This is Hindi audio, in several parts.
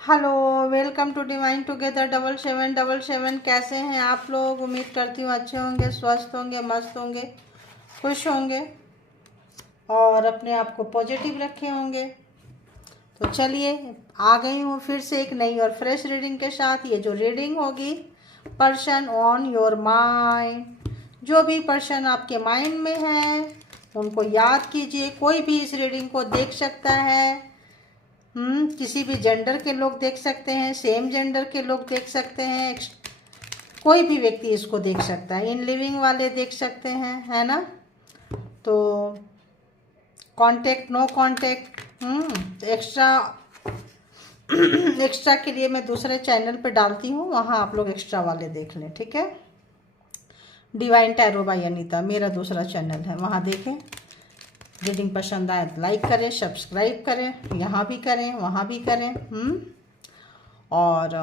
Hello, welcome to divine together 7777। कैसे हैं आप लोग? उम्मीद करती हूँ अच्छे होंगे, स्वस्थ होंगे, मस्त होंगे, खुश होंगे और अपने आप को पॉजिटिव रखे होंगे। तो चलिए, आ गई हूँ फिर से एक नई और फ्रेश रीडिंग के साथ। ये जो रीडिंग होगी, पर्सन ऑन योर माइंड, जो भी पर्सन आपके माइंड में है उनको याद कीजिए। कोई भी इस रीडिंग को देख सकता है। किसी भी जेंडर के लोग देख सकते हैं, सेम जेंडर के लोग देख सकते हैं, कोई भी व्यक्ति इसको देख सकता है, इन लिविंग वाले देख सकते हैं, है ना। तो contact, no contact, extra extra के लिए मैं दूसरे चैनल पे डालती हूँ, वहाँ आप लोग एक्स्ट्रा वाले देख लें, ठीक है। डिवाइन टैरो बाय अनीता मेरा दूसरा चैनल है, वहाँ देखें। रीडिंग पसंद आए तो लाइक करें, सब्सक्राइब करें, यहाँ भी करें, वहाँ भी करें। और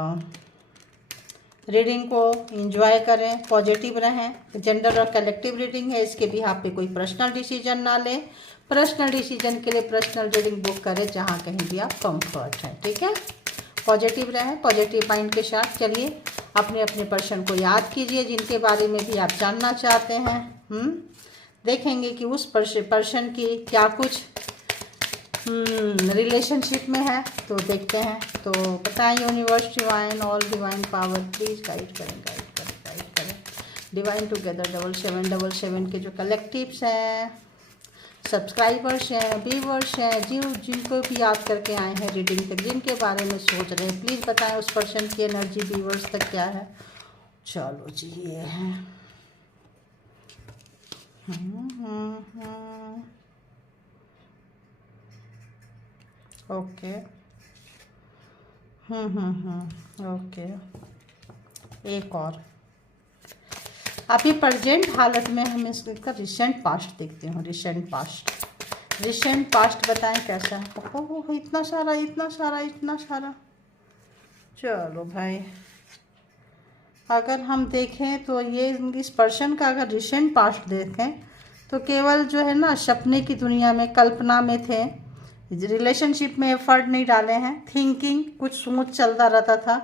रीडिंग को एंजॉय करें, पॉजिटिव रहें। जेंडर और कलेक्टिव रीडिंग है, इसके भी आप पे कोई पर्सनल डिसीजन ना लें। पर्सनल डिसीजन के लिए पर्सनल रीडिंग बुक करें जहाँ कहीं भी आप कंफर्ट हैं, ठीक है। पॉजिटिव रहें, पॉजिटिव माइंड के साथ चलिए। अपने अपने पर्सन को याद कीजिए जिनके बारे में भी आप जानना चाहते हैं। देखेंगे कि उस पर्सन की क्या कुछ रिलेशनशिप में है, तो देखते हैं। तो बताएं universe, divine, all divine power please guide करें, गाइड करें, गाइड करें। डिवाइन टुगेदर 7777 के जो कलेक्टिव्स हैं, सब्सक्राइबर्स हैं, व्यूवर्स हैं, जिनको भी याद करके आए हैं रीडिंग तक, जिनके बारे में सोच रहे हैं, प्लीज़ बताएं उस पर्सन की एनर्जी व्यूवर्स तक क्या है। चलो जी, ये है। ओके। ओके, एक और। अभी प्रेजेंट हालत में हम इसका रिसेंट पास्ट देखते हैं। रिसेंट पास्ट बताएं कैसा है। ओह, इतना सारा, इतना सारा, इतना सारा। चलो भाई, अगर हम देखें तो ये इस पर्सन का अगर रिसेंट पास्ट देखें तो केवल जो है ना, सपने की दुनिया में, कल्पना में थे। रिलेशनशिप में एफर्ट नहीं डाले हैं। थिंकिंग, कुछ सोच चलता रहता था।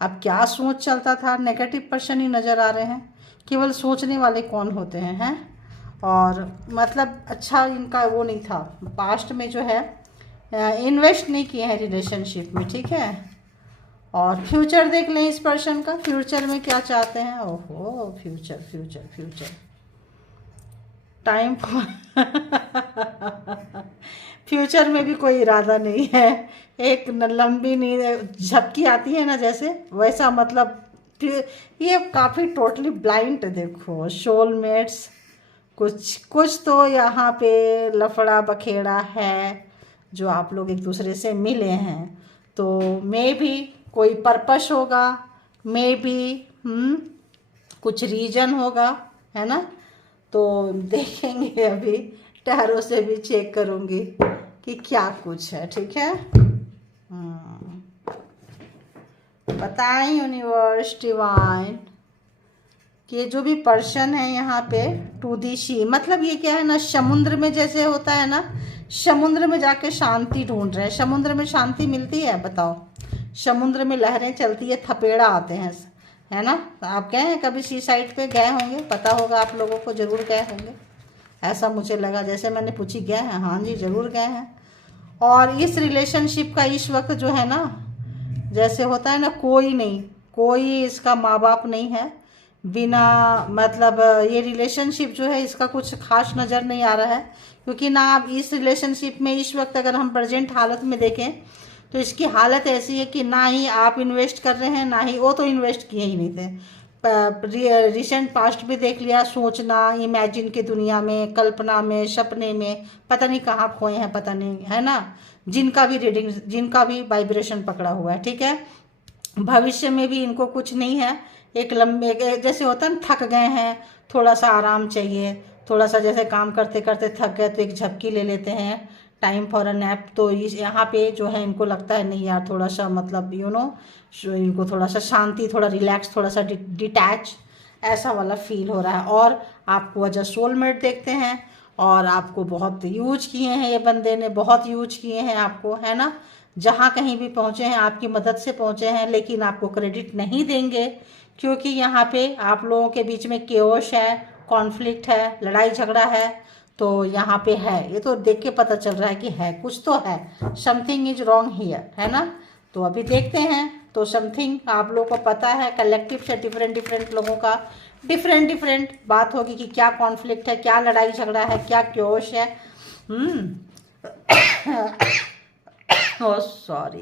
अब क्या सोच चलता था, नेगेटिव पर्सन ही नज़र आ रहे हैं। केवल सोचने वाले कौन होते हैं। और मतलब अच्छा इनका वो नहीं था पास्ट में, जो है इन्वेस्ट नहीं किए हैं रिलेशनशिप में, ठीक है। और फ्यूचर देख लें इस पर्सन का, फ्यूचर में क्या चाहते हैं। ओहो, future future future time future में भी कोई इरादा नहीं है। एक लंबी नींद झपकी आती है ना, जैसे वैसा, मतलब ये काफ़ी टोटली ब्लाइंड। देखो, सोलमेट्स, कुछ कुछ तो यहाँ पे लफड़ा बखेड़ा है, जो आप लोग एक दूसरे से मिले हैं। तो मे भी कोई पर्पस होगा, मे बी कुछ रीजन होगा, है ना। तो देखेंगे, अभी टैरो से भी चेक करूँगी कि क्या कुछ है, ठीक है। बताएं यूनिवर्स, डिवाइन, कि ये जो भी पर्सन है यहाँ पे टू दी सी, मतलब ये क्या है ना, समुद्र में जैसे होता है ना, समुद्र में जाके शांति ढूंढ रहे हैं। समुद्र में शांति मिलती है, बताओ। समुद्र में लहरें चलती है, थपेड़ा आते हैं, है ना। आप गए हैं कभी सी साइड पे? गए होंगे, पता होगा आप लोगों को, ज़रूर गए होंगे। ऐसा मुझे लगा, जैसे मैंने पूछी गए हैं, हाँ जी ज़रूर गए हैं। और इस रिलेशनशिप का इस वक्त जो है ना, जैसे होता है ना, कोई नहीं, कोई इसका माँ बाप नहीं है। बिना मतलब ये रिलेशनशिप जो है, इसका कुछ खास नज़र नहीं आ रहा है। क्योंकि ना, आप इस रिलेशनशिप में इस वक्त अगर हम प्रेजेंट हालत में देखें तो इसकी हालत ऐसी है कि ना ही आप इन्वेस्ट कर रहे हैं, ना ही वो तो इन्वेस्ट किए ही नहीं थे। रिसेंट पास्ट भी देख लिया, सोचना, इमेजिन की दुनिया में, कल्पना में, सपने में, पता नहीं कहाँ खोए हैं, पता नहीं, है ना। जिनका भी रीडिंग, जिनका भी वाइब्रेशन पकड़ा हुआ है, ठीक है। भविष्य में भी इनको कुछ नहीं है। एक लंबे, जैसे होता है ना, थक गए हैं, थोड़ा सा आराम चाहिए, थोड़ा सा जैसे काम करते करते थक गए तो एक झपकी ले लेते हैं, टाइम फॉर अ नैप। तो इस यहाँ पे जो है इनको लगता है नहीं यार, थोड़ा सा मतलब इनको थोड़ा सा शांति, थोड़ा रिलैक्स, थोड़ा सा डिटैच, ऐसा वाला फील हो रहा है। और आपको वजह सोलमेट देखते हैं, और आपको बहुत यूज किए हैं, ये बंदे ने बहुत यूज किए हैं आपको, है ना। जहाँ कहीं भी पहुँचे हैं आपकी मदद से पहुँचे हैं, लेकिन आपको क्रेडिट नहीं देंगे, क्योंकि यहाँ पे आप लोगों के बीच में केओस है, कॉन्फ्लिक्ट है, लड़ाई झगड़ा है। तो यहाँ पे है, ये तो देख के पता चल रहा है कि है, कुछ तो है, समथिंग इज रॉन्ग हियर, है ना। तो अभी देखते हैं। तो समथिंग आप लोगों को पता है, कलेक्टिव से डिफरेंट लोगों का डिफरेंट बात होगी कि क्या कॉन्फ्लिक्ट है, क्या लड़ाई झगड़ा है, क्या क्योश है। ओह सॉरी,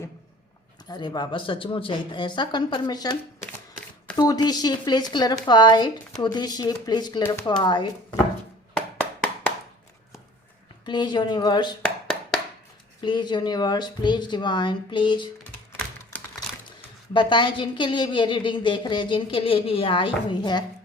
अरे बाबा सचमुच है ऐसा confirmation. To the sheep please clarified, to the sheep please clarified, please universe, please divine, please बताएं जिनके लिए भी ये रीडिंग देख रहे हैं, जिनके लिए भी ये आई हुई है,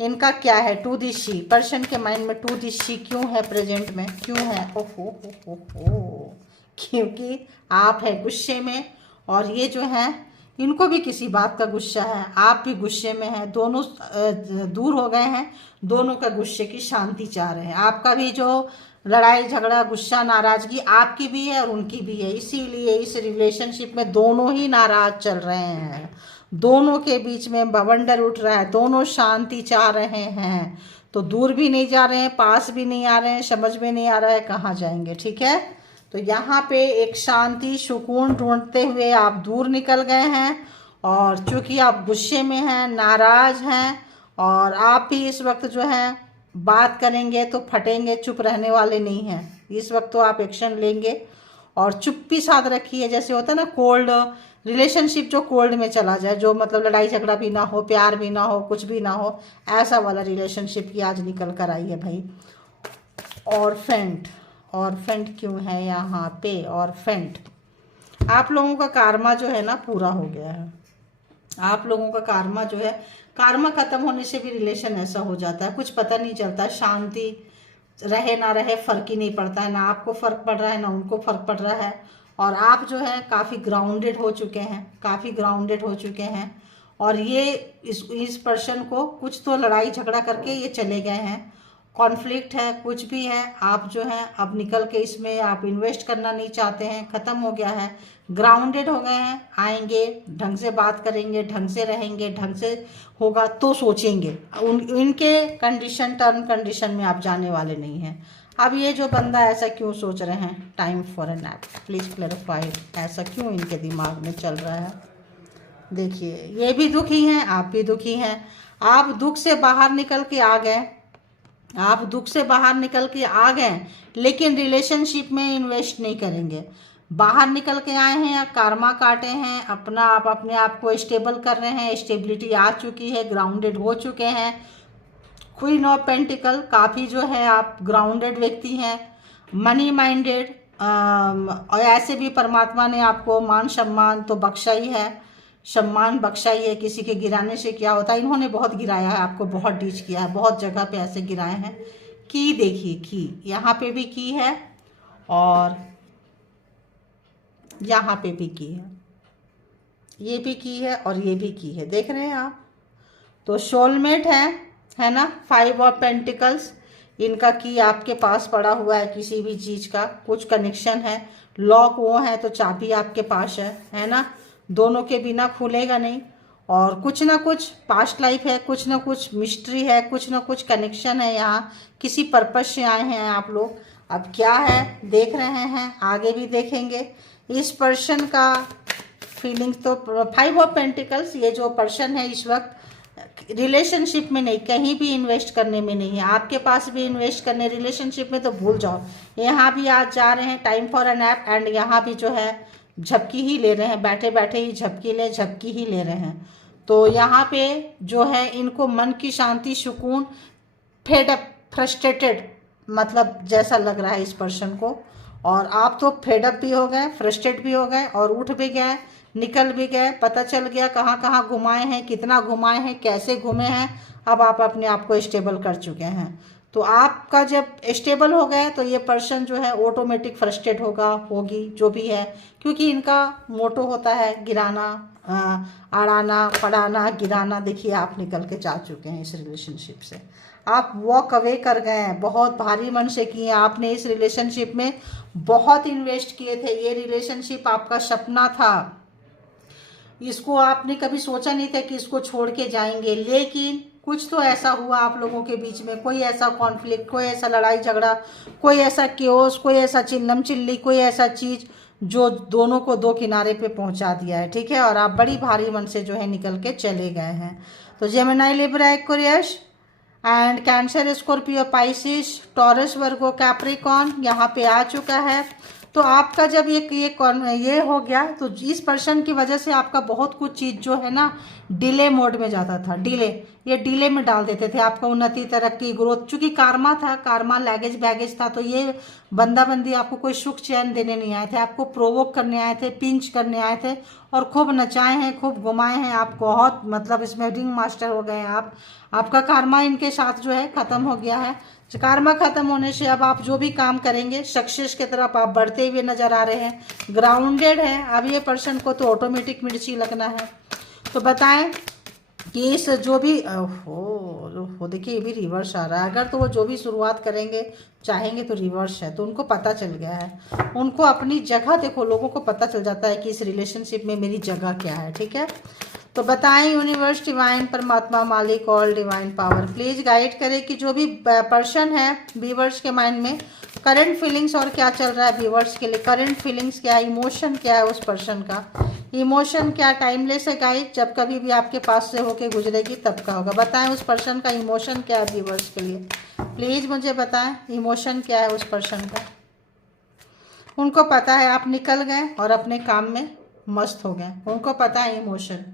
इनका क्या है। टू दी शी, पर्सन के माइंड में टू दी शी क्यों है प्रेजेंट में, क्यों है। ओहो, क्योंकि आप है गुस्से में, और ये जो है इनको भी किसी बात का गुस्सा है, आप भी गुस्से में हैं, दोनों दूर हो गए हैं, दोनों का गुस्से की शांति चाह रहे हैं। आपका भी जो लड़ाई झगड़ा गुस्सा नाराजगी आपकी भी है और उनकी भी है, इसीलिए इस रिलेशनशिप में दोनों ही नाराज चल रहे हैं, दोनों के बीच में बवंडर उठ रहा है, दोनों शांति चाह रहे हैं। तो दूर भी नहीं जा रहे हैं, पास भी नहीं आ रहे हैं, समझ में नहीं आ रहा है कहाँ जाएंगे, ठीक है। तो यहाँ पे एक शांति सुकून ढूंढते हुए आप दूर निकल गए हैं, और चूंकि आप गुस्से में हैं, नाराज हैं, और आप भी इस वक्त जो है बात करेंगे तो फटेंगे, चुप रहने वाले नहीं हैं इस वक्त। तो आप एक्शन लेंगे और चुप्पी साध रखी है, जैसे होता है ना कोल्ड रिलेशनशिप, जो कोल्ड में चला जाए, जो मतलब लड़ाई झगड़ा भी ना हो, प्यार भी ना हो, कुछ भी ना हो, ऐसा वाला रिलेशनशिप की आज निकल कर आई है भाई। ऑरफेंट क्यों है यहाँ पे, ऑरफेंट। आप लोगों का कार्मा जो है ना पूरा हो गया है, आप लोगों का कार्मा जो है, कार्मा खत्म होने से भी रिलेशन ऐसा हो जाता है, कुछ पता नहीं चलता, शांति रहे ना रहे फर्क ही नहीं पड़ता है, ना आपको फर्क पड़ रहा है ना उनको फर्क पड़ रहा है। और आप जो है काफ़ी ग्राउंडेड हो चुके हैं, और ये इस पर्सन को कुछ तो लड़ाई झगड़ा करके ये चले गए हैं, कॉन्फ्लिक्ट है, कुछ भी है, आप जो है अब निकल के इसमें आप इन्वेस्ट करना नहीं चाहते हैं, ख़त्म हो गया है, ग्राउंडेड हो गए हैं। आएंगे ढंग से बात करेंगे, ढंग से रहेंगे, ढंग से होगा तो सोचेंगे, इनके कंडीशन टर्म कंडीशन में आप जाने वाले नहीं हैं। अब ये जो बंदा ऐसा क्यों सोच रहे हैं, time for a nap, please clarify, ऐसा क्यों इनके दिमाग में चल रहा है। देखिए ये भी दुखी हैं, आप भी दुखी हैं, आप दुख से बाहर निकल के आ गए, लेकिन रिलेशनशिप में इन्वेस्ट नहीं करेंगे। बाहर निकल के आए हैं या कार्मा काटे हैं, अपने आप को स्टेबल कर रहे हैं, स्टेबिलिटी आ चुकी है, ग्राउंडेड हो चुके हैं। क्वीन ऑफ पेंटिकल, काफ़ी जो है आप ग्राउंडेड व्यक्ति हैं, मनी माइंडेड, और ऐसे भी परमात्मा ने आपको मान सम्मान तो बख्शा ही है, सम्मान बख्शा ही है। किसी के गिराने से क्या होता है, इन्होंने बहुत गिराया है आपको, बहुत डीच किया है, बहुत जगह पे ऐसे गिराए हैं। की देखिए, की यहाँ पे भी की है और यहाँ पे भी की है, ये भी की है और ये भी की है, देख रहे हैं आप। तो सोलमेट है ना, 5 ऑफ पेंटिकल्स, इनका की आपके पास पड़ा हुआ है, किसी भी चीज़ का कुछ कनेक्शन है, लॉक वो है तो चाबी आपके पास है ना, दोनों के बिना खुलेगा नहीं। और कुछ ना कुछ पास्ट लाइफ है, कुछ ना कुछ मिस्ट्री है, कुछ ना कुछ कनेक्शन है, यहाँ किसी पर्पस से आए हैं आप लोग। अब क्या है देख रहे हैं, आगे भी देखेंगे। इस पर्सन का फीलिंग्स तो 5 ऑफ पेंटिकल्स, ये जो पर्सन है इस वक्त रिलेशनशिप में नहीं, कहीं भी इन्वेस्ट करने में नहीं है, आपके पास भी इन्वेस्ट करने रिलेशनशिप में तो भूल जाओ। यहाँ भी आज जा रहे हैं time for an app, and यहाँ भी जो है झपकी ही ले रहे हैं, बैठे बैठे ही झपकी ही ले रहे हैं। तो यहाँ पे जो है इनको मन की शांति, सुकून, फेड अप, फ्रस्ट्रेटेड मतलब जैसा लग रहा है इस पर्सन को। और आप तो फेड अप भी हो गए, फ्रस्ट्रेट भी हो गए, और उठ भी गए, निकल भी गए, पता चल गया कहाँ कहाँ घुमाए हैं, कितना घुमाए हैं, कैसे घूमे हैं। अब आप अपने आप को स्टेबल कर चुके हैं। तो आपका जब स्टेबल हो गए तो ये पर्सन जो है ऑटोमेटिक फ्रस्ट्रेट होगी, जो भी है, क्योंकि इनका मोटो होता है गिराना, अड़ाना, पड़ाना, गिराना। देखिए आप निकल के जा चुके हैं इस रिलेशनशिप से, आप वॉक अवे कर गए हैं, बहुत भारी मन से किए हैं आपने। इस रिलेशनशिप में बहुत इन्वेस्ट किए थे, ये रिलेशनशिप आपका सपना था, इसको आपने कभी सोचा नहीं था कि इसको छोड़ के जाएंगे, लेकिन कुछ तो ऐसा हुआ आप लोगों के बीच में, कोई ऐसा कॉन्फ्लिक्ट, कोई ऐसा लड़ाई झगड़ा, कोई ऐसा क्योस, कोई ऐसा चिल्लम चिल्ली, कोई ऐसा चीज जो दोनों को दो किनारे पे पहुंचा दिया है, ठीक है। और आप बड़ी भारी मन से जो है निकल के चले गए हैं। तो Gemini, Libra, Aquarius and cancer, Scorpio, Pisces, taurus, Virgo, Capricorn यहाँ पे आ चुका है। तो आपका जब ये हो गया तो इस पर्सन की वजह से आपका बहुत कुछ चीज़ जो है ना डिले मोड में जाता था, ये डिले में डाल देते थे आपका उन्नति, तरक्की, ग्रोथ। चूंकि कार्मा था, कार्मा लगेज बैगेज था, तो ये बंदा बंदी आपको कोई सुख चैन देने नहीं आए थे, आपको प्रोवोक करने आए थे, पिंच करने आए थे और खूब नचाए हैं, खूब घुमाए हैं। आप बहुत मतलब इसमें रिंग मास्टर हो गए हैं आप। आपका कार्मा इनके साथ जो है खत्म हो गया है। कार्मा खत्म होने से अब आप जो भी काम करेंगे सक्सेस की तरफ आप बढ़ते हुए नजर आ रहे हैं, ग्राउंडेड है। अब ये पर्सन को तो ऑटोमेटिक मिर्ची लगना है। तो बताएं कि इस जो भी हो देखिए ये भी रिवर्स आ रहा है। अगर तो वो जो भी शुरुआत करेंगे चाहेंगे तो रिवर्स है, तो उनको पता चल गया है, उनको अपनी जगह, देखो लोगों को पता चल जाता है कि इस रिलेशनशिप में मेरी जगह क्या है, ठीक है। तो बताएं यूनिवर्स, डिवाइन, परमात्मा, मालिक, all divine power please guide करे कि जो भी पर्सन है व्यूअर्स के माइंड में करंट फीलिंग्स और क्या चल रहा है व्यूअर्स के लिए, करंट फीलिंग्स क्या है, इमोशन क्या है उस पर्सन का, इमोशन क्या, टाइमलेस है गाइड, जब कभी भी आपके पास से होके गुजरेगी तब का होगा। बताएं उस पर्सन का इमोशन क्या है व्यूअर्स के लिए, प्लीज मुझे बताएं इमोशन क्या है उस पर्सन का। उनको पता है आप निकल गए और अपने काम में मस्त हो गए, उनको पता है इमोशन,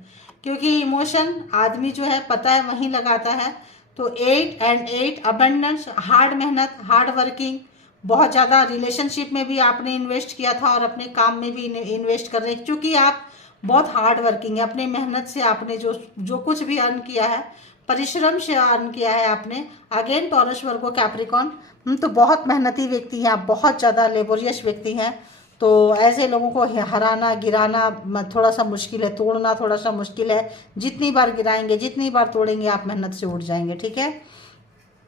क्योंकि इमोशन आदमी जो है पता है वहीं लगाता है। तो 8 and 8 अबंडेंस, हार्ड मेहनत, हार्ड वर्किंग, बहुत ज़्यादा रिलेशनशिप में भी आपने इन्वेस्ट किया था और अपने काम में भी इन्वेस्ट कर रहे हैं, क्योंकि आप बहुत हार्ड वर्किंग है। अपने मेहनत से आपने जो कुछ भी अर्न किया है, परिश्रम से अर्न किया है आपने। अगेन टॉरस, वर्गो, कैप्रिकॉर्न, तो बहुत मेहनती व्यक्ति हैं आप, बहुत ज़्यादा लेबोरियस व्यक्ति हैं। तो ऐसे लोगों को हराना गिराना थोड़ा सा मुश्किल है, तोड़ना थोड़ा सा मुश्किल है। जितनी बार गिराएंगे, जितनी बार तोड़ेंगे, आप मेहनत से उठ जाएंगे, ठीक है।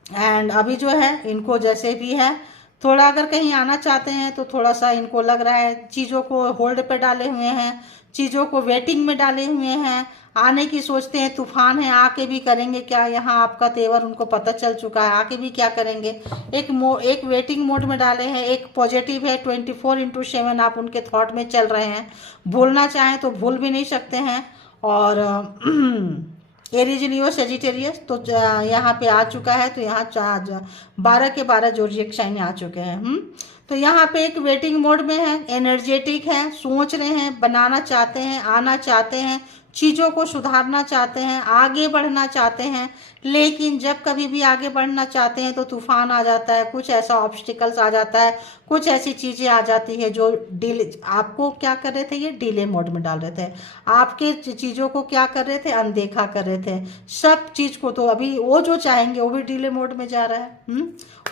एंड अभी जो है इनको जैसे भी है थोड़ा अगर कहीं आना चाहते हैं तो थोड़ा सा इनको लग रहा है, चीज़ों को होल्ड पे डाले हुए हैं, चीज़ों को वेटिंग में डाले हुए हैं, आने की सोचते हैं, तूफान है, आके भी करेंगे क्या, यहाँ आपका तेवर उनको पता चल चुका है, आके भी क्या करेंगे। एक वेटिंग मोड में डाले हैं, एक पॉजिटिव है, 24/7 आप उनके थॉट में चल रहे हैं। भूलना चाहें तो भूल भी नहीं सकते हैं। और एरीज, लियो, सेजिटेरियस तो यहाँ पे आ चुका है। तो यहाँ 12 के 12 जोड़िएक साइन आ चुके हैं। तो यहाँ पे एक वेटिंग मोड में है, एनर्जेटिक है, सोच रहे हैं, बनाना चाहते हैं, आना चाहते हैं, चीज़ों को सुधारना चाहते हैं, आगे बढ़ना चाहते हैं। लेकिन जब कभी भी आगे बढ़ना चाहते हैं तो तूफान आ जाता है, कुछ ऐसा ऑब्स्टिकल्स आ जाता है, कुछ ऐसी चीज़ें आ जाती है जो डिले, आपको क्या कर रहे थे, ये डिले मोड में डाल रहे थे, आपके चीज़ों को क्या कर रहे थे, अनदेखा कर रहे थे सब चीज़ को। तो अभी वो जो चाहेंगे वो भी डिले मोड में जा रहा है,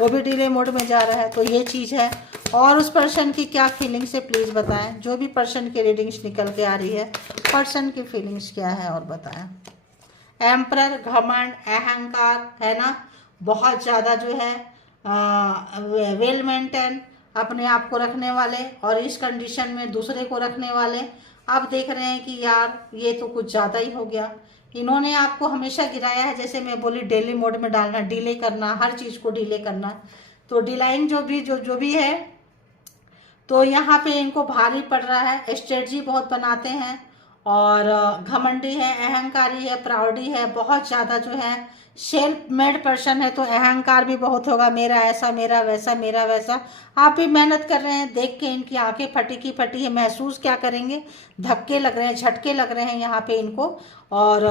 वो भी डिले मोड में जा रहा है। तो ये चीज़ है। और उस पर्सन की क्या फीलिंग्स है प्लीज़ बताएं, जो भी पर्सन की रीडिंग्स निकल के आ रही है पर्सन की फीलिंग्स क्या है और बताएं। एम्परर, घमंड, अहंकार है ना, बहुत ज़्यादा जो है वेल मेंटेन, अपने आप को रखने वाले और इस कंडीशन में दूसरे को रखने वाले। अब देख रहे हैं कि यार ये तो कुछ ज़्यादा ही हो गया, इन्होंने आपको हमेशा गिराया है, जैसे मैं बोली डेली मोड में डालना, डिले करना, हर चीज़ को डिले करना। तो डिलाइंग जो भी है, तो यहाँ पे इनको भारी पड़ रहा है। स्ट्रेटजी बहुत बनाते हैं और घमंडी है, अहंकारी है, प्राउडी है, बहुत ज़्यादा जो है सेल्फ मेड पर्सन है। तो अहंकार भी बहुत होगा, मेरा ऐसा, मेरा वैसा, मेरा वैसा। आप भी मेहनत कर रहे हैं, देख के इनकी आंखें फटी की फटी है। महसूस क्या करेंगे, धक्के लग रहे हैं, झटके लग रहे हैं यहाँ पे इनको। और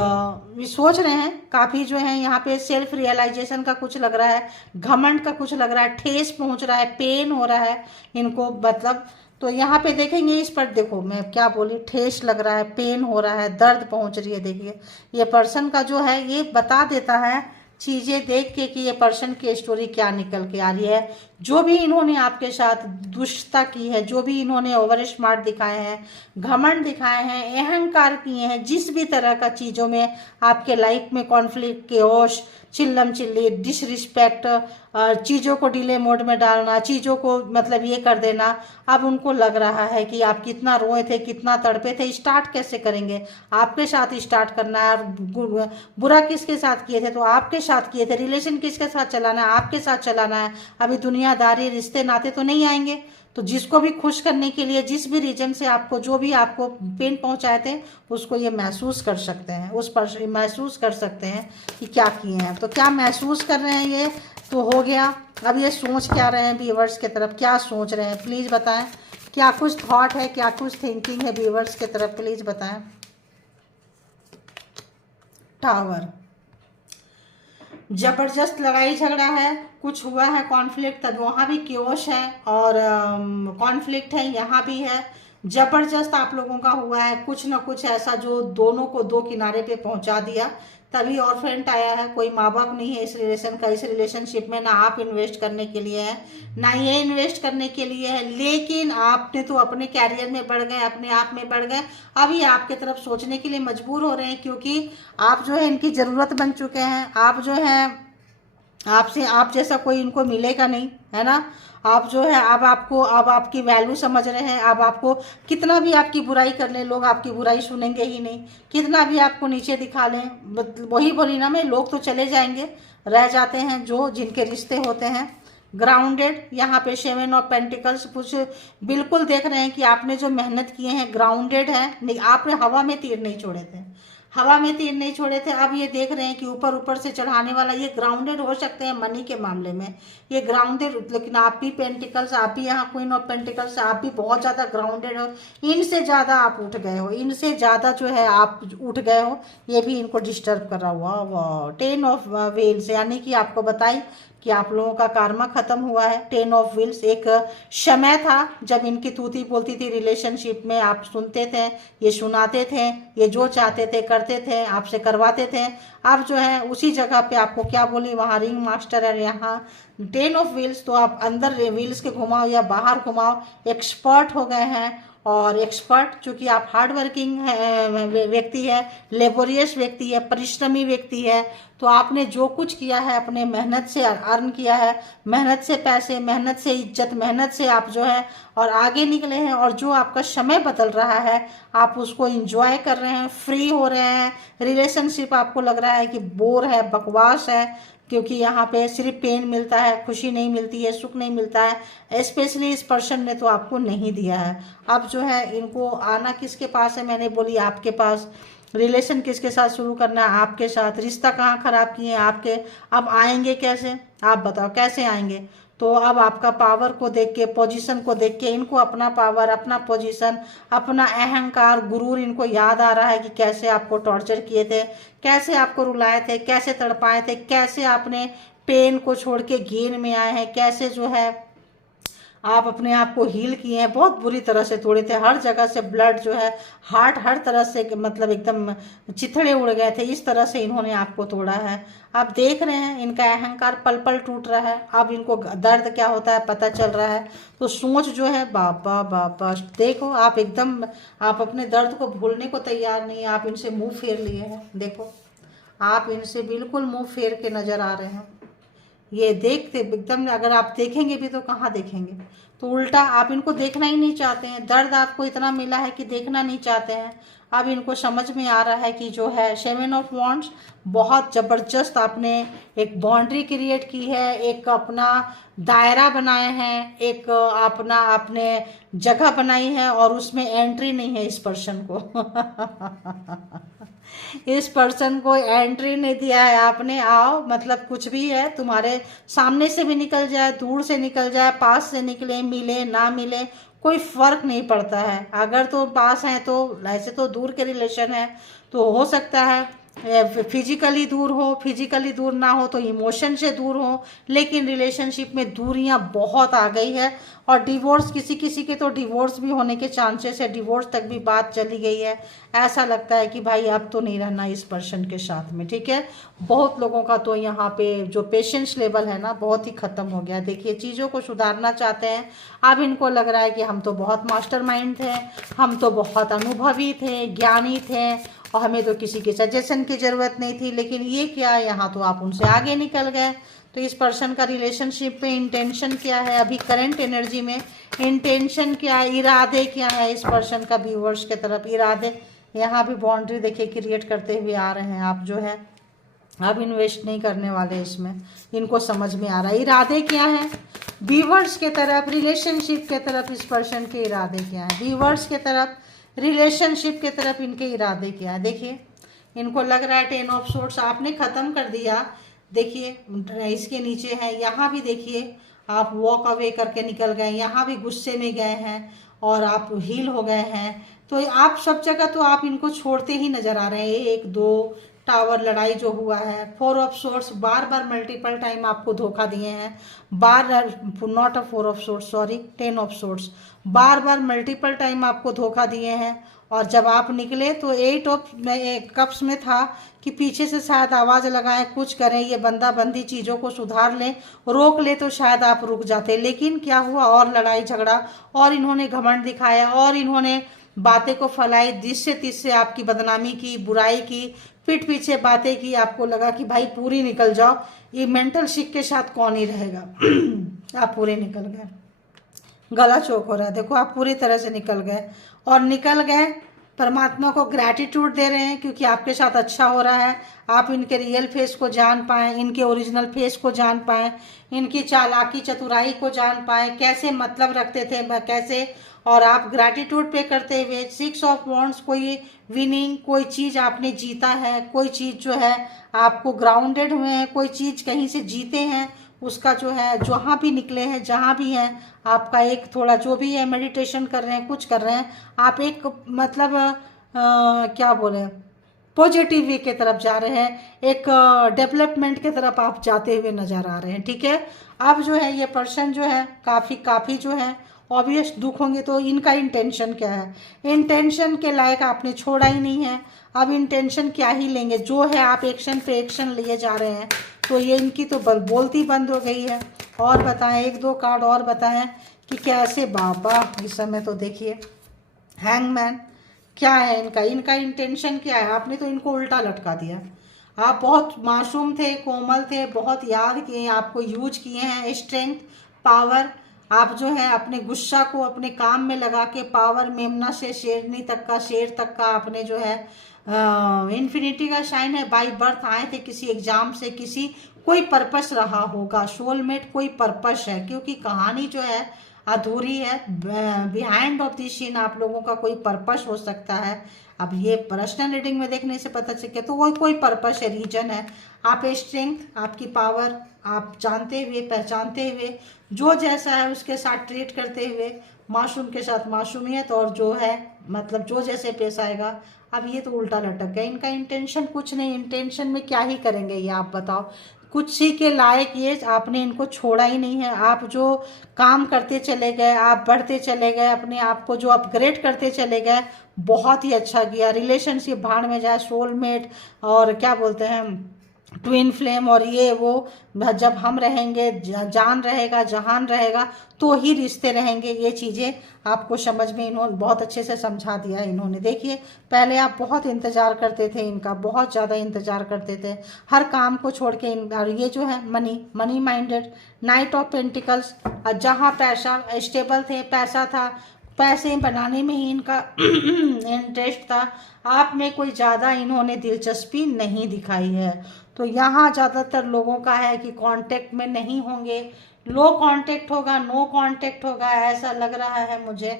सोच रहे हैं काफ़ी जो है यहाँ पे सेल्फ रियलाइजेशन का कुछ लग रहा है, घमंड का कुछ लग रहा है, ठेस पहुँच रहा है, पेन हो रहा है इनको, मतलब। तो यहाँ पे देखेंगे इस पर, देखो मैं क्या बोली, ठेस लग रहा है, पेन हो रहा है, दर्द पहुँच रही है। देखिए ये पर्सन का जो है ये बता देता है चीज़ें देख के कि ये पर्सन की स्टोरी क्या निकल के आ रही है, जो भी इन्होंने आपके साथ दुष्टता की है, जो भी इन्होंने ओवर स्मार्ट दिखाए हैं, घमंड दिखाए हैं, अहंकार किए हैं, जिस भी तरह का चीज़ों में आपके लाइफ में कॉन्फ्लिक्ट, केओस, चिल्लम चिल्ली, डिसरिस्पेक्ट, चीज़ों को डिले मोड में डालना, चीज़ों को मतलब ये कर देना, अब उनको लग रहा है कि आप कितना रोए थे, कितना तड़पे थे, स्टार्ट कैसे करेंगे, आपके साथ स्टार्ट करना है। और बुरा किसके साथ किए थे तो आपके साथ किए थे, रिलेशन किसके साथ चलाना है, आपके साथ चलाना है। अभी दुनियादारी, रिश्ते नाते तो नहीं आएंगे। तो जिसको भी खुश करने के लिए, जिस भी रीजन से आपको, जो भी आपको पेन पहुंचाए थे, उसको ये महसूस कर सकते हैं, उस पर महसूस कर सकते हैं कि क्या किए हैं। तो क्या महसूस कर रहे हैं ये तो हो गया। अब ये सोच क्या रहे हैं व्यूअर्स की तरफ, क्या सोच रहे हैं प्लीज़ बताएं। क्या कुछ थॉट है, क्या कुछ थिंकिंग है व्यूअर्स की तरफ, प्लीज़ बताएं। टावर, जबरदस्त लड़ाई झगड़ा है, कुछ हुआ है कॉन्फ्लिक्ट, तब वहाँ भी क्योश है और कॉन्फ्लिक्ट है, यहाँ भी है। जबरदस्त आप लोगों का हुआ है कुछ ना कुछ ऐसा जो दोनों को दो किनारे पे पहुंचा दिया। तभी और फ्रेंड आया है, कोई माँ बाप नहीं है इस रिलेशन का, इस रिलेशनशिप में ना आप इन्वेस्ट करने के लिए है, ना ये इन्वेस्ट करने के लिए है। लेकिन आपने तो अपने कैरियर में बढ़ गए, अपने आप में बढ़ गए, अभी आपके तरफ सोचने के लिए मजबूर हो रहे हैं, क्योंकि आप जो है इनकी ज़रूरत बन चुके हैं। आप जो है, आपसे आप जैसा कोई इनको मिलेगा नहीं, है ना। आप जो है अब आपको, अब आपकी वैल्यू समझ रहे हैं। अब आपको कितना भी आपकी बुराई कर लें, लोग आपकी बुराई सुनेंगे ही नहीं। कितना भी आपको नीचे दिखा लें, वही बोली ना मैं, लोग तो चले जाएंगे, रह जाते हैं जो जिनके रिश्ते होते हैं। ग्राउंडेड, यहाँ पे 7 ऑफ पेंटिकल्स, कुछ बिल्कुल देख रहे हैं कि आपने जो मेहनत किए हैं ग्राउंडेड है, आपने हवा में तीर नहीं छोड़े थे, हवा में तीर नहीं छोड़े थे। अब ये देख रहे हैं कि ऊपर ऊपर से चढ़ाने वाला, ये ग्राउंडेड हो सकते हैं मनी के मामले में, ये ग्राउंडेड। लेकिन आप भी पेंटिकल्स, आप भी यहाँ क्वीन ऑफ पेंटिकल्स, आप भी बहुत ज़्यादा ग्राउंडेड हो, इनसे ज़्यादा आप उठ गए हो, इनसे ज़्यादा जो है आप उठ गए हो। ये भी इनको डिस्टर्ब कर रहा हुआ। वाह, 10 ऑफ व्हील्स, यानी कि आपको बताई कि आप लोगों का कार्मा खत्म हुआ है। 10 ऑफ व्हील्स, एक समय था जब इनकी तूती बोलती थी रिलेशनशिप में, आप सुनते थे, ये सुनाते थे, ये जो चाहते थे करते थे, आपसे करवाते थे। अब जो है उसी जगह पे आपको क्या बोली, वहाँ रिंग मास्टर है, यहाँ 10 ऑफ व्हील्स। तो आप अंदर व्हील्स के घुमाओ या बाहर घुमाओ, एक्सपर्ट हो गए हैं। और एक्सपर्ट, चूँकि आप हार्ड वर्किंग व्यक्ति है, लेबोरियस व्यक्ति है, परिश्रमी व्यक्ति है, तो आपने जो कुछ किया है अपने मेहनत से अर्न किया है, मेहनत से पैसे, मेहनत से इज्जत, मेहनत से आप जो है और आगे निकले हैं। और जो आपका समय बदल रहा है, आप उसको एंजॉय कर रहे हैं, फ्री हो रहे हैं। रिलेशनशिप आपको लग रहा है कि बोर है, बकवास है, क्योंकि यहाँ पे सिर्फ पेन मिलता है, खुशी नहीं मिलती है, सुख नहीं मिलता है। स्पेशली इस पर्सन ने तो आपको नहीं दिया है। अब जो है इनको आना किसके पास है, मैंने बोली आपके पास। रिलेशन किसके साथ शुरू करना है, आपके साथ। रिश्ता कहाँ खराब किए हैं आपके, अब आएंगे कैसे, आप बताओ कैसे आएंगे। तो अब आपका पावर को देख के, पोजीशन को देख के, इनको अपना पावर, अपना पोजीशन, अपना अहंकार, गुरूर इनको याद आ रहा है कि कैसे आपको टॉर्चर किए थे, कैसे आपको रुलाए थे, कैसे तड़पाए थे, कैसे आपने पेन को छोड़ के गेन में आए हैं, कैसे जो है आप अपने आप को हील किए हैं। बहुत बुरी तरह से तोड़े थे, हर जगह से ब्लड जो है, हार्ट हर तरह से मतलब एकदम चिथड़े उड़ गए थे, इस तरह से इन्होंने आपको तोड़ा है। आप देख रहे हैं इनका अहंकार पल पल टूट रहा है। अब इनको दर्द क्या होता है पता चल रहा है। तो सोच जो है, बाबा बाबा, देखो आप एकदम, आप अपने दर्द को भूलने को तैयार नहीं है। आप इनसे मुंह फेर लिए हैं, देखो आप इनसे बिल्कुल मुंह फेर के नजर आ रहे हैं। ये देखते एकदम, अगर आप देखेंगे भी तो कहाँ देखेंगे, तो उल्टा आप इनको देखना ही नहीं चाहते हैं। दर्द आपको इतना मिला है कि देखना नहीं चाहते हैं। अब इनको समझ में आ रहा है कि जो है 7 ऑफ वॉन्ड्स, बहुत ज़बरदस्त आपने एक बाउंड्री क्रिएट की है, एक अपना दायरा बनाए हैं, एक अपना आपने जगह बनाई है, और उसमें एंट्री नहीं है इस पर्सन को। इस पर्सन को एंट्री नहीं दिया है आपने। आओ, मतलब कुछ भी है तुम्हारे सामने से भी निकल जाए, दूर से निकल जाए, पास से निकले, मिले ना मिले, कोई फर्क नहीं पड़ता है। अगर तो पास है तो, ऐसे तो दूर के रिलेशन है, तो हो सकता है फिजिकली दूर हो, फिजिकली दूर ना हो तो इमोशन से दूर हो, लेकिन रिलेशनशिप में दूरियां बहुत आ गई है। और डिवोर्स, किसी किसी के तो डिवोर्स भी होने के चांसेस है, डिवोर्स तक भी बात चली गई है। ऐसा लगता है कि भाई अब तो नहीं रहना इस पर्सन के साथ में, ठीक है। बहुत लोगों का तो यहाँ पे जो पेशेंस लेवल है ना बहुत ही ख़त्म हो गया। देखिए चीज़ों को सुधारना चाहते हैं, अब इनको लग रहा है कि हम तो बहुत मास्टरमाइंड थे, हम तो बहुत अनुभवी थे, ज्ञानी थे, और हमें तो किसी के सजेशन की ज़रूरत नहीं थी। लेकिन ये क्या, यहाँ तो आप उनसे आगे निकल गए। तो इस पर्सन का रिलेशनशिप में इंटेंशन क्या है, अभी करंट एनर्जी में इंटेंशन क्या है, इरादे क्या है इस पर्सन का व्यूअर्स के तरफ, इरादे। यहाँ भी बाउंड्री देखिए क्रिएट करते हुए आ रहे हैं। आप जो है अब इन्वेस्ट नहीं करने वाले इसमें, इनको समझ में आ रहा है इरादे क्या है व्यूअर्स के तरफ, रिलेशनशिप के तरफ। इस पर्सन के इरादे क्या है व्यूअर्स के तरफ, रिलेशनशिप के तरफ इनके इरादे क्या है। देखिए इनको लग रहा है 10 ऑफ सोर्ट्स आपने ख़त्म कर दिया। देखिए इसके नीचे है, यहाँ भी देखिए आप वॉक अवे करके निकल गए, यहाँ भी गुस्से में गए हैं और आप हील हो गए हैं। तो आप सब जगह तो आप इनको छोड़ते ही नज़र आ रहे हैं। 1 2 टावर लड़ाई जो हुआ है, 4 ऑफ सोर्ट्स बार बार मल्टीपल टाइम आपको धोखा दिए हैं, बार not a 4 of sorts sorry 10 of sorts, बार बार मल्टीपल टाइम आपको धोखा दिए हैं। और जब आप निकले तो 8 ऑफ कप्स में था कि पीछे से शायद आवाज़ लगाएं, कुछ करें, ये बंदा बंदी चीज़ों को सुधार लें, रोक ले तो शायद आप रुक जाते। लेकिन क्या हुआ, और लड़ाई झगड़ा, और इन्होंने घमंड दिखाया, और इन्होंने बातें को फैलाई, जिससे तिससे आपकी बदनामी की, बुराई की, पीठ पीछे बातें की। आपको लगा कि भाई पूरी निकल जाओ, ये मेंटल शिक के साथ कौन ही रहेगा। आप पूरे निकल गए, गला चौक हो रहा है, देखो आप पूरी तरह से निकल गए। और निकल गए, परमात्मा को ग्रैटिट्यूड दे रहे हैं क्योंकि आपके साथ अच्छा हो रहा है। आप इनके रियल फेस को जान पाएँ, इनके ओरिजिनल फेस को जान पाएँ, इनकी चालाकी चतुराई को जान पाएँ, कैसे मतलब रखते थे कैसे। और आप ग्रैटिट्यूड पे करते हुए 6 ऑफ वॉन्ड्स, कोई विनिंग, कोई चीज़ आपने जीता है, कोई चीज़ जो है आपको ग्राउंडेड हुए हैं, कोई चीज़ कहीं से जीते हैं, उसका जो है जहाँ भी निकले हैं, जहाँ भी हैं, आपका एक थोड़ा जो भी है मेडिटेशन कर रहे हैं, कुछ कर रहे हैं, आप एक मतलब क्या बोले, पॉजिटिव वे के तरफ जा रहे हैं, एक डेवलपमेंट के तरफ आप जाते हुए नजर आ रहे हैं, ठीक है। अब जो है ये पर्सन जो है काफ़ी जो है ऑब्वियस दुख होंगे। तो इनका इंटेंशन क्या है, इंटेंशन के लायक आपने छोड़ा ही नहीं है। अब इंटेंशन क्या ही लेंगे, जो है आप एक्शन पे एक्शन लिए जा रहे हैं। तो ये इनकी तो बोलती बंद हो गई है। और बताएं, 1 2 कार्ड और बताएं कि कैसे बाबा इस समय। तो देखिए हैंगमैन क्या है इनका, इनका इंटेंशन क्या है। आपने तो इनको उल्टा लटका दिया। आप बहुत मासूम थे, कोमल थे, बहुत याद किए, आपको यूज किए हैं स्ट्रेंथ, पावर। आप जो है अपने गुस्सा को अपने काम में लगा के पावर, मेमना से शेरनी तक का, शेर तक का आपने जो है इन्फिनिटी का साइन है। बाई बर्थ आए थे किसी एग्जाम से, किसी कोई पर्पस रहा होगा, सोलमेट कोई पर्पस है, क्योंकि कहानी जो है अधूरी है। बिहाइंड ऑफ द सीन आप लोगों का कोई पर्पस हो सकता है। अब ये पर्सनल रीडिंग में देखने से पता चले तो वो कोई पर्पस है, रीजन है। आप स्ट्रेंथ, आपकी पावर, आप जानते हुए, पहचानते हुए, जो जैसा है उसके साथ ट्रीट करते हुए, मासूम के साथ मासूमियत, और जो है मतलब जो जैसे पेश आएगा। अब ये तो उल्टा लटक गया। इनका इंटेंशन कुछ नहीं, इंटेंशन में क्या ही करेंगे ये आप बताओ। कुछ ही के लायक ये आपने इनको छोड़ा ही नहीं है। आप जो काम करते चले गए, आप बढ़ते चले गए, अपने आप को जो अपग्रेड करते चले गए, बहुत ही अच्छा किया। रिलेशनशिप भाड़ में जाए, सोलमेट और क्या बोलते हैं ट्विन फ्लेम और ये वो, जब हम रहेंगे, जान रहेगा, जहान रहेगा, तो ही रिश्ते रहेंगे। ये चीज़ें आपको समझ में इन्होंने बहुत अच्छे से समझा दिया इन्होंने। देखिए पहले आप बहुत इंतज़ार करते थे इनका, बहुत ज़्यादा इंतज़ार करते थे हर काम को छोड़ के। और ये जो है money minded, night of pentacles, जहाँ पैसा स्टेबल थे, पैसा था, पैसे बनाने में ही इनका इंटरेस्ट था। आप में कोई ज़्यादा इन्होंने दिलचस्पी नहीं दिखाई है। तो यहाँ ज़्यादातर लोगों का है कि कांटेक्ट में नहीं होंगे, लो कांटेक्ट होगा, नो कांटेक्ट होगा, ऐसा लग रहा है मुझे।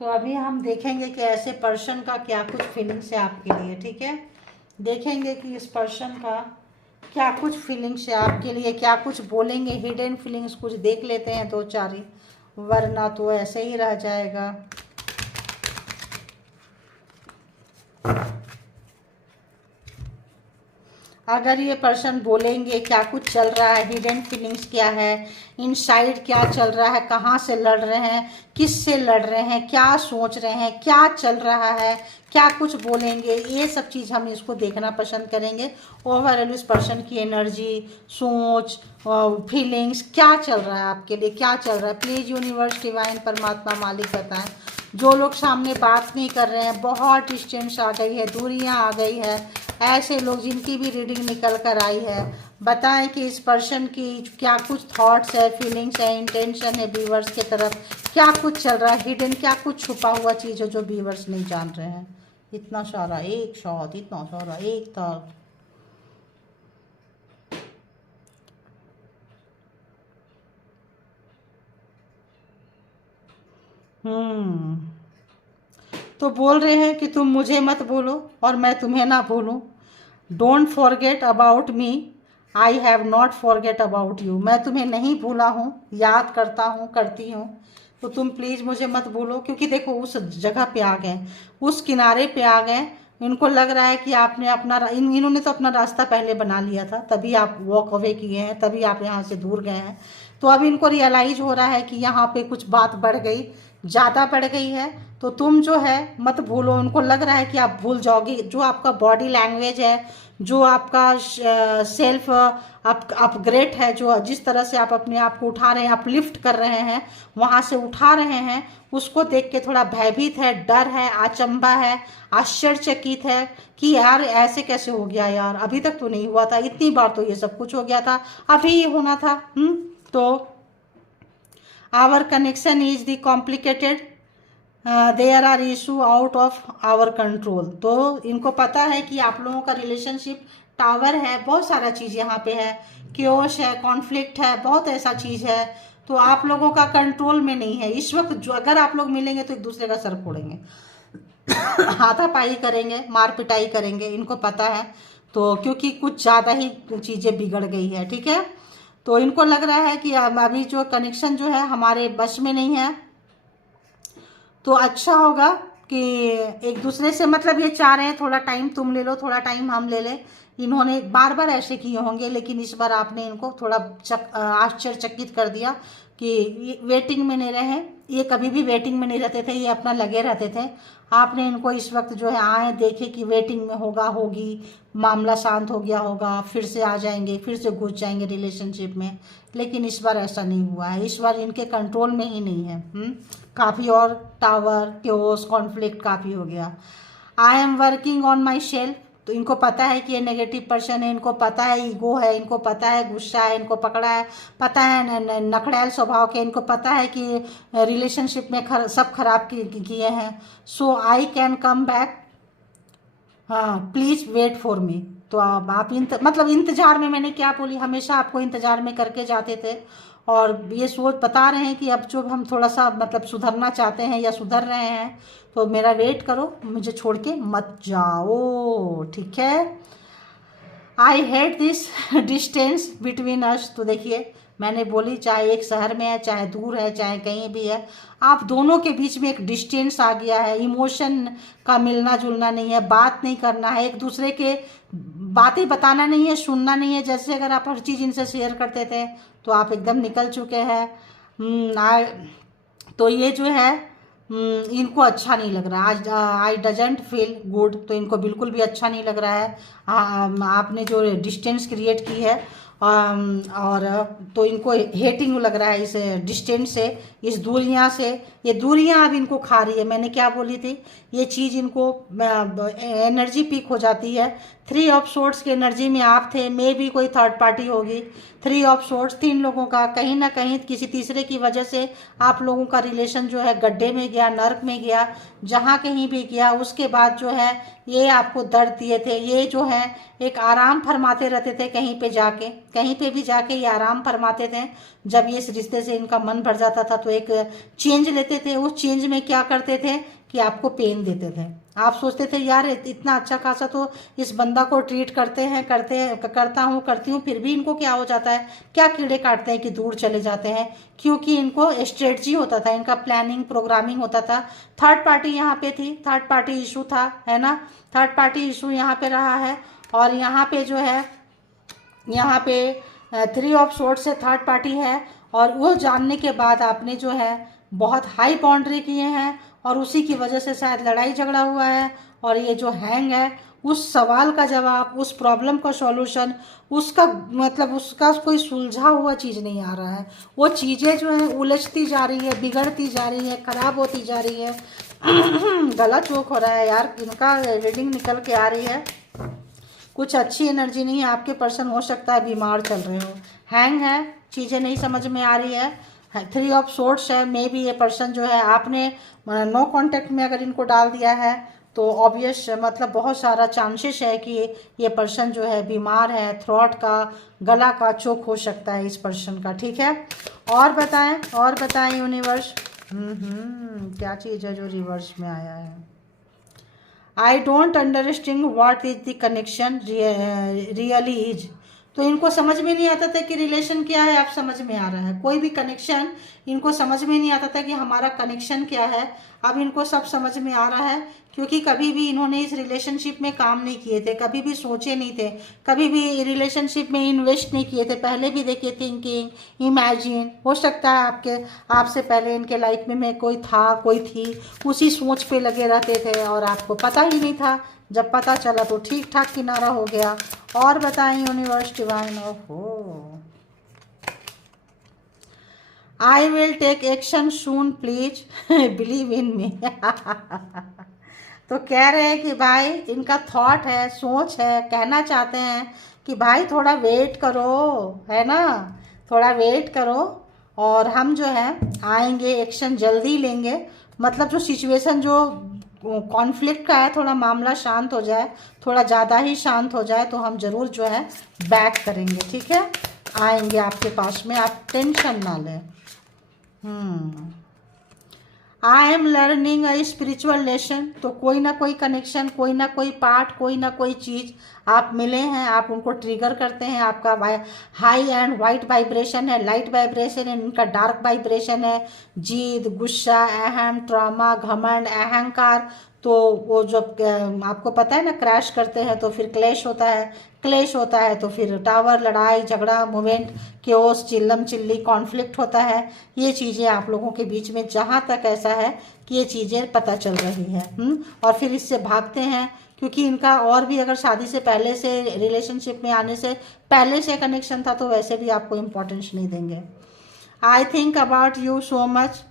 तो अभी हम देखेंगे कि ऐसे पर्सन का क्या कुछ फीलिंग्स है आपके लिए, ठीक है। देखेंगे कि इस पर्सन का क्या कुछ फीलिंग्स है आपके लिए, क्या कुछ बोलेंगे, हिडन फीलिंग्स कुछ देख लेते हैं 2 4 ही, वरना तो ऐसे ही रह जाएगा। अगर ये पर्सन बोलेंगे क्या कुछ चल रहा है, हिडन फीलिंग्स क्या है, इनसाइड क्या चल रहा है, कहाँ से लड़ रहे हैं, किस से लड़ रहे हैं, क्या सोच रहे हैं, क्या चल रहा है, क्या कुछ बोलेंगे, ये सब चीज़ हम इसको देखना पसंद करेंगे। ओवरऑल इस पर्सन की एनर्जी, सोच, फीलिंग्स क्या चल रहा है आपके लिए, क्या चल रहा है। प्लीज़ यूनिवर्स, डिवाइन, परमात्मा, मालिक बताएं। जो लोग सामने बात नहीं कर रहे हैं, बहुत डिस्टेंस आ गई है, दूरियां आ गई है, ऐसे लोग जिनकी भी रीडिंग निकल कर आई है, बताएं कि इस पर्सन की क्या कुछ थॉट्स है, फीलिंग्स है, इंटेंशन है व्यूअर्स के तरफ, क्या कुछ चल रहा है, हिडन क्या कुछ छुपा हुआ चीज़ है जो व्यूअर्स नहीं जान रहे हैं। इतना सारा एक शॉट, इतना सारा एक था। तो बोल रहे हैं कि तुम मुझे मत बोलो और मैं तुम्हें ना बोलूं। Don't forget about me, I have not forget about you. मैं तुम्हें नहीं भूला हूँ, याद करता हूँ, करती हूँ। तो तुम प्लीज़ मुझे मत भूलो, क्योंकि देखो उस जगह पे आ गए, उस किनारे पे आ गए। इनको लग रहा है कि आपने अपना इन्होंने तो अपना रास्ता पहले बना लिया था, तभी आप वॉक अवे किए हैं, तभी आप यहाँ से दूर गए हैं। तो अब इनको रियलाइज हो रहा है कि यहाँ पे कुछ बात बढ़ गई, ज़्यादा बढ़ गई है। तो तुम जो है मत भूलो। उनको लग रहा है कि आप भूल जाओगे। जो आपका बॉडी लैंग्वेज है, जो आपका सेल्फ अपग्रेड है, जो जिस तरह से आप अपने आप को उठा रहे हैं, अपलिफ्ट कर रहे हैं, वहाँ से उठा रहे हैं, उसको देख के थोड़ा भयभीत है, डर है, अचंभा है, आश्चर्यचकित है कि यार ऐसे कैसे हो गया यार, अभी तक तो नहीं हुआ था, इतनी बार तो ये सब कुछ हो गया था, अभी ये होना था। तो our connection is the complicated, there are issue out of our control. तो इनको पता है कि आप लोगों का रिलेशनशिप टावर है, बहुत सारा चीज़ यहाँ पे है, क्योश है, कॉन्फ्लिक्ट है, बहुत ऐसा चीज़ है। तो आप लोगों का कंट्रोल में नहीं है इस वक्त। जो अगर आप लोग मिलेंगे तो एक दूसरे का सर फोड़ेंगे, हाथापाई करेंगे, मार पिटाई करेंगे, इनको पता है। तो क्योंकि कुछ ज़्यादा ही चीज़ें बिगड़ गई है, ठीक है। तो इनको लग रहा है कि अभी जो कनेक्शन जो है हमारे बस में नहीं है। तो अच्छा होगा कि एक दूसरे से, मतलब ये चाह रहे हैं थोड़ा टाइम तुम ले लो, थोड़ा टाइम हम ले लें। इन्होंने बार बार ऐसे किए होंगे, लेकिन इस बार आपने इनको थोड़ा आश्चर्यचकित कर दिया कि वेटिंग में नहीं रहे। ये कभी भी वेटिंग में नहीं रहते थे, ये अपना लगे रहते थे। आपने इनको इस वक्त जो है आए, देखे कि वेटिंग में होगा, होगी, मामला शांत हो गया होगा, फिर से आ जाएंगे, फिर से घुस जाएंगे रिलेशनशिप में। लेकिन इस बार ऐसा नहीं हुआ है, इस बार इनके कंट्रोल में ही नहीं है। काफ़ी और टावर, क्योस, कॉन्फ्लिक्ट काफ़ी हो गया। I am working on my shelf. तो इनको पता है कि ये नेगेटिव पर्सन है, इनको पता है ईगो है, इनको पता है गुस्सा है, इनको पकड़ा है, पता है नखड़ैल स्वभाव के, इनको पता है कि रिलेशनशिप में सब खराब किए हैं। सो आई कैन कम बैक, हाँ प्लीज़ वेट फॉर मी। तो आप मतलब इंतज़ार में, मैंने क्या बोली, हमेशा आपको इंतज़ार में करके जाते थे। और ये सोच बता रहे हैं कि अब जो हम थोड़ा सा मतलब सुधरना चाहते हैं या सुधर रहे हैं, तो मेरा वेट करो, मुझे छोड़ के मत जाओ, ठीक है। I hate this distance between us. तो देखिए मैंने बोली, चाहे एक शहर में है, चाहे दूर है, चाहे कहीं भी है, आप दोनों के बीच में एक डिस्टेंस आ गया है। इमोशन का मिलना जुलना नहीं है, बात नहीं करना है, एक दूसरे के बातें बताना नहीं है, सुनना नहीं है। जैसे अगर आप हर चीज़ इनसे शेयर करते थे, तो आप एकदम निकल चुके हैं। तो ये जो है इनको अच्छा नहीं लग रहा आज। आई डजेंट फील गुड। तो इनको बिल्कुल भी अच्छा नहीं लग रहा है। आपने जो डिस्टेंस क्रिएट की है, और तो इनको हेटिंग लग रहा है इस डिस्टेंस से, इस दूरियां से। ये दूरियां अब इनको खा रही है। मैंने क्या बोली थी, ये चीज़ इनको एनर्जी पीक हो जाती है। 3 ऑफ सोर्ड्स की एनर्जी में आप थे, मे भी कोई थर्ड पार्टी होगी। 3 ऑफ सोर्ड्स, 3 लोगों का कहीं ना कहीं किसी तीसरे की वजह से आप लोगों का रिलेशन जो है गड्ढे में गया, नर्क में गया, जहाँ कहीं भी गया। उसके बाद जो है ये आपको दर्द दिए थे। ये जो है एक आराम फरमाते रहते थे, कहीं पे जाके, कहीं पे भी जाके ये आराम फरमाते थे। जब ये इस रिश्ते से इनका मन भर जाता था तो एक चेंज लेते थे। उस चेंज में क्या करते थे कि आपको पेन देते थे। आप सोचते थे यार इतना अच्छा खासा तो इस बंदा को ट्रीट करते हैं, करती हूँ, फिर भी इनको क्या हो जाता है, क्या कीड़े काटते हैं कि दूर चले जाते हैं। क्योंकि इनको स्ट्रेटजी होता था, इनका प्लानिंग, प्रोग्रामिंग होता था। थर्ड पार्टी यहाँ पे थी, थर्ड पार्टी इशू था, है ना, थर्ड पार्टी इशू यहाँ पे रहा है। और यहाँ पे जो है, यहाँ पे 3 ऑफ सोर्ड्स से थर्ड पार्टी है, और वो जानने के बाद आपने जो है बहुत हाई बाउंड्री किए हैं, और उसी की वजह से शायद लड़ाई झगड़ा हुआ है। और ये जो हैंग है, उस सवाल का जवाब, उस प्रॉब्लम का सॉल्यूशन, उसका मतलब उसका कोई सुलझा हुआ चीज़ नहीं आ रहा है। वो चीज़ें जो है उलझती जा रही है, बिगड़ती जा रही है, ख़राब होती जा रही है। गला चोक हो रहा है यार, इनका रीडिंग निकल के आ रही है। कुछ अच्छी एनर्जी नहीं है। आपके पर्सन हो सकता है बीमार चल रहे हो, हैंग है, चीज़ें नहीं समझ में आ रही है। 3 ऑफ सोर्ड्स है, मे बी ये पर्सन जो है आपने नो कांटेक्ट में अगर इनको डाल दिया है तो ऑब्वियस मतलब बहुत सारा चांसेस है कि ये पर्सन जो है बीमार है, थ्रोट का, गला का चोक हो सकता है इस पर्सन का। ठीक है, और बताएं यूनिवर्स। क्या चीज़ है जो रिवर्स में आया है? I don't understand what is the connection really is. तो इनको समझ में नहीं आता था कि रिलेशन क्या है, आप समझ में आ रहा है। कोई भी कनेक्शन इनको समझ में नहीं आता था कि हमारा कनेक्शन क्या है। अब इनको सब समझ में आ रहा है, क्योंकि कभी भी इन्होंने इस रिलेशनशिप में काम नहीं किए थे, कभी भी सोचे नहीं थे, कभी भी रिलेशनशिप में इन्वेस्ट नहीं किए थे। पहले भी देखिए, थिंकिंग, इमेजिन, हो सकता है आपसे पहले इनके लाइफ में कोई था, कोई थी, उसी सोच पे लगे रहते थे और आपको पता ही नहीं था। जब पता चला तो ठीक ठाक किनारा हो गया। और बताएं यूनिवर्स डिवाइन। ओहो, I will take action soon please believe in me. तो कह रहे हैं कि भाई इनका थॉट है, सोच है, कहना चाहते हैं कि भाई थोड़ा वेट करो, है ना, थोड़ा वेट करो और हम जो है आएंगे, एक्शन जल्दी लेंगे। मतलब जो सिचुएशन, जो कॉन्फ्लिक्ट का है, थोड़ा मामला शांत हो जाए, थोड़ा ज़्यादा ही शांत हो जाए तो हम ज़रूर जो है बैक करेंगे। ठीक है, आएंगे आपके पास में, आप टेंशन ना लें। I am learning a spiritual lesson. तो कोई ना कोई कनेक्शन, कोई ना कोई पार्ट, कोई ना कोई चीज़ आप मिले हैं, आप उनको ट्रिगर करते हैं। आपका हाई एंड वाइट वाइब्रेशन है, लाइट वाइब्रेशन है, इनका डार्क वाइब्रेशन है। जीद, गुस्सा, अहम, ट्रॉमा, घमंड, अहंकार। तो वो जब आपको पता है ना, क्रैश करते हैं तो फिर क्लैश होता है, क्लेश होता है तो फिर टावर, लड़ाई झगड़ा, मूवमेंट, क्योस, चिल्लम चिल्ली, कॉन्फ्लिक्ट होता है। ये चीज़ें आप लोगों के बीच में जहाँ तक ऐसा है कि ये चीज़ें पता चल रही है, और फिर इससे भागते हैं, क्योंकि इनका और भी अगर शादी से पहले से, रिलेशनशिप में आने से पहले से कनेक्शन था तो वैसे भी आपको इम्पोर्टेंस नहीं देंगे। I think about you so much,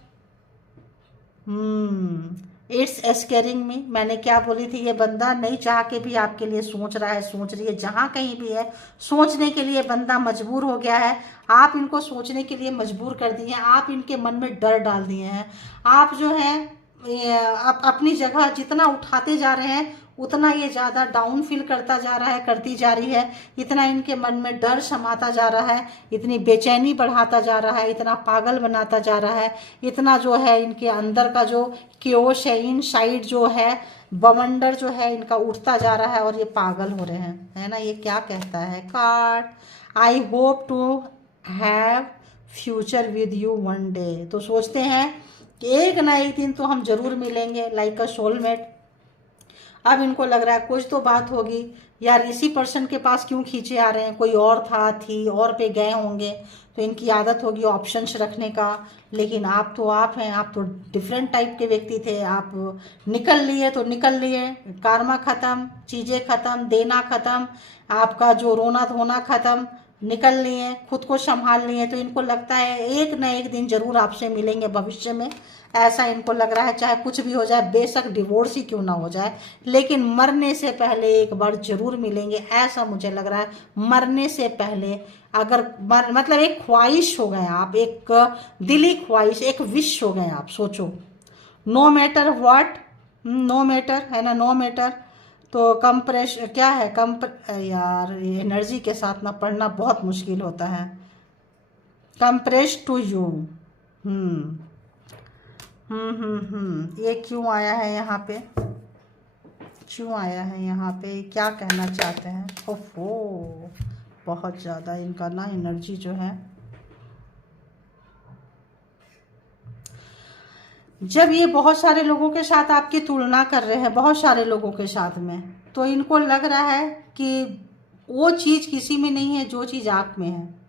it's scaring me. मैंने क्या बोली थी, ये बंदा नहीं चाह के भी आपके लिए सोच रहा है, सोच रही है, जहाँ कहीं भी है सोचने के लिए बंदा मजबूर हो गया है। आप इनको सोचने के लिए मजबूर कर दिए हैं, आप इनके मन में डर डाल दिए हैं। आप जो है आप अपनी जगह जितना उठाते जा रहे हैं उतना ये ज़्यादा डाउन फील करता जा रहा है, करती जा रही है। इतना इनके मन में डर समाता जा रहा है, इतनी बेचैनी बढ़ाता जा रहा है, इतना पागल बनाता जा रहा है, इतना जो है इनके अंदर का जो क्योश है, इन साइड जो है बवंडर जो है इनका उठता जा रहा है और ये पागल हो रहे हैं, है ना। ये क्या कहता है card, I hope to have future with you one day. तो सोचते हैं कि एक ना एक दिन तो हम जरूर मिलेंगे, लाइक अ सोलमेट। अब इनको लग रहा है कुछ तो बात होगी यार, इसी पर्सन के पास क्यों खींचे आ रहे हैं, कोई और था, थी, और पे गए होंगे। तो इनकी आदत होगी ऑप्शंस रखने का, लेकिन आप तो आप हैं, आप तो डिफरेंट टाइप के व्यक्ति थे। आप निकल लिए तो निकल लिए, कार्मा ख़त्म, चीज़ें ख़त्म, देना ख़त्म, आपका जो रोना धोना ख़त्म, निकल लिए, खुद को संभाल लिए। तो इनको लगता है एक न एक दिन जरूर आपसे मिलेंगे भविष्य में, ऐसा इनको लग रहा है। चाहे कुछ भी हो जाए, बेशक डिवोर्स ही क्यों ना हो जाए, लेकिन मरने से पहले एक बार जरूर मिलेंगे, ऐसा मुझे लग रहा है। मरने से पहले अगर मतलब एक ख्वाहिश हो गए आप, एक दिली ख्वाहिश, एक विश हो गए आप। सोचो, no matter what, no matter, है ना, नो मैटर। तो कंप्रेश क्या है, यार एनर्जी के साथ ना पढ़ना बहुत मुश्किल होता है। कंप्रेस टू यू, ये क्यों आया है यहाँ पे, क्यों आया है यहाँ पे, क्या कहना चाहते हैं? ओफो, बहुत ज़्यादा इनका ना एनर्जी जो है, जब ये बहुत सारे लोगों के साथ आपकी तुलना कर रहे हैं, बहुत सारे लोगों के साथ में, तो इनको लग रहा है कि वो चीज़ किसी में नहीं है जो चीज़ आप में है।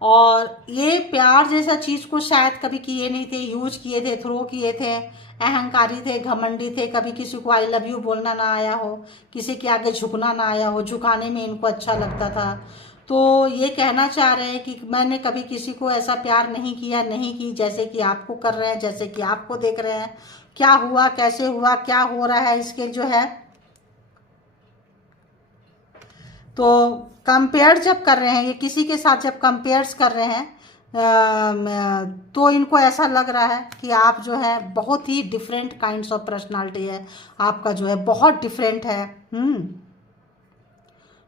और ये प्यार जैसा चीज़ को शायद कभी किए नहीं थे, यूज किए थे, थ्रो किए थे, अहंकारी थे, घमंडी थे, कभी किसी को आई लव यू बोलना ना आया हो, किसी के आगे झुकना ना आया हो, झुकाने में इनको अच्छा लगता था। तो ये कहना चाह रहे हैं कि मैंने कभी किसी को ऐसा प्यार नहीं किया, नहीं की जैसे कि आपको कर रहे हैं, जैसे कि आपको देख रहे हैं। क्या हुआ, कैसे हुआ, क्या हो रहा है, इसके जो है तो कंपेयर जब कर रहे हैं, ये किसी के साथ जब कंपेयर्स कर रहे हैं तो इनको ऐसा लग रहा है कि आप जो है बहुत ही डिफरेंट काइंड्स ऑफ पर्सनालिटी है, आपका जो है बहुत डिफरेंट है।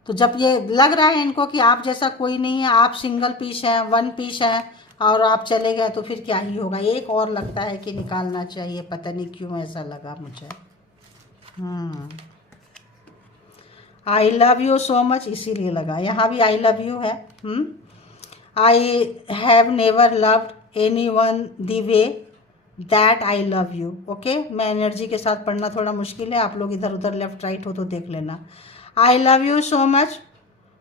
तो जब ये लग रहा है इनको कि आप जैसा कोई नहीं है, आप सिंगल पीस है, वन पीस है और आप चले गए, तो फिर क्या ही होगा। एक और लगता है कि निकालना चाहिए, पता नहीं क्यों ऐसा लगा मुझे। आई लव यू सो मच इसीलिए लगा, यहाँ भी आई लव यू है। I have never loved any one the way that I love you. Okay, मैं एनर्जी के साथ पढ़ना थोड़ा मुश्किल है, आप लोग इधर उधर लेफ्ट राइट हो तो देख लेना। I love you so much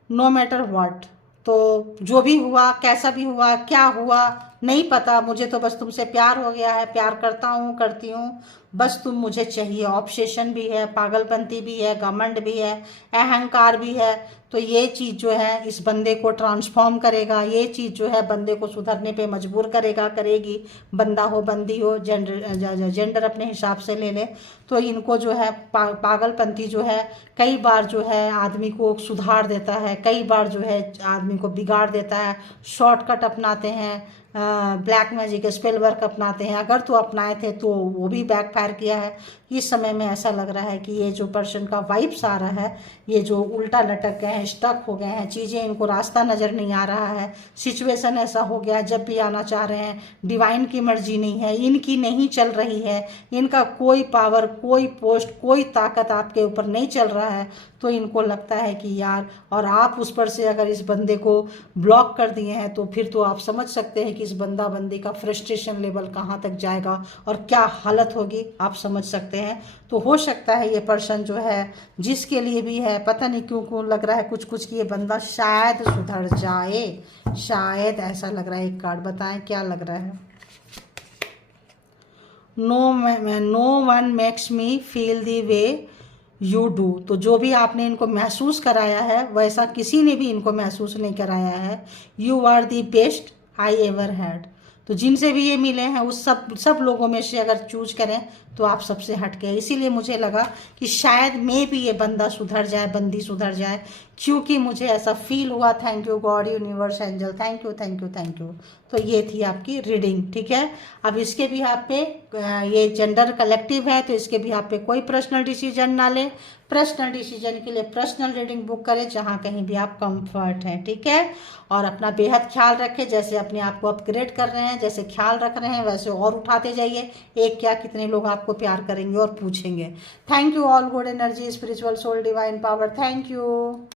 no matter what. तो जो भी हुआ, कैसा भी हुआ, क्या हुआ नहीं पता, मुझे तो बस तुमसे प्यार हो गया है, प्यार करता हूँ, करती हूँ, बस तुम मुझे चाहिए। ऑब्सेशन भी है, पागलपंती भी है, घमंड भी है, अहंकार भी है। तो ये चीज़ जो है इस बंदे को ट्रांसफॉर्म करेगा, ये चीज़ जो है बंदे को सुधरने पे मजबूर करेगा, करेगी। बंदा हो, बंदी हो, जेंडर अपने हिसाब से ले ले। तो इनको जो है पागलपंती जो है कई बार जो है आदमी को सुधार देता है, कई बार जो है आदमी को बिगाड़ देता है। शॉर्टकट अपनाते हैं, ब्लैक मैजिक, स्पेल वर्क अपनाते हैं। अगर तो अपनाए थे तो वो भी बैकफायर किया है। इस समय में ऐसा लग रहा है कि ये जो पर्सन का वाइब्स आ रहा है, ये जो उल्टा लटक गए हैं, स्टक हो गए हैं, चीज़ें इनको रास्ता नज़र नहीं आ रहा है, सिचुएशन ऐसा हो गया जब भी आना चाह रहे हैं डिवाइन की मर्जी नहीं है, इनकी नहीं चल रही है, इनका कोई पावर, कोई पोस्ट, कोई ताकत आपके ऊपर नहीं चल रहा है। तो इनको लगता है कि यार, और आप उस पर से अगर इस बंदे को ब्लॉक कर दिए हैं तो फिर तो आप समझ सकते हैं कि इस बंदा बंदी का फ्रस्ट्रेशन लेवल कहाँ तक जाएगा और क्या हालत होगी, आप समझ सकते हैं। तो हो सकता है ये पर्सन जो है, जिसके लिए भी है, पता नहीं क्यों क्यों लग रहा है कुछ कुछ कि ये बंदा शायद सुधर जाए, शायद ऐसा लग रहा है। एक कार्ड बताएं क्या लग रहा है। No one makes me feel the way you do. तो जो भी आपने इनको महसूस कराया है वैसा किसी ने भी इनको महसूस नहीं कराया है। You are the best I ever had. तो जिनसे भी ये मिले हैं उस सब लोगों में से अगर चूज करें तो आप सबसे हट गए। इसीलिए मुझे लगा कि शायद मे भी ये बंदा सुधर जाए, बंदी सुधर जाए, क्योंकि मुझे ऐसा फील हुआ। Thank you God, universe, angel, thank you thank you thank you. तो ये थी आपकी रीडिंग, ठीक है। अब इसके भी आप पे ये जेंडर कलेक्टिव है तो इसके भी आप पे कोई पर्सनल डिसीजन ना ले। पर्सनल डिसीजन के लिए पर्सनल रीडिंग बुक करें जहाँ कहीं भी आप कंफर्ट हैं, ठीक है। और अपना बेहद ख्याल रखें, जैसे अपने आप को अपग्रेड कर रहे हैं, जैसे ख्याल रख रहे हैं वैसे और उठाते जाइए। एक क्या कितने लोग आपको प्यार करेंगे और पूछेंगे। Thank you all, good energy, spiritual soul, divine power, thank you.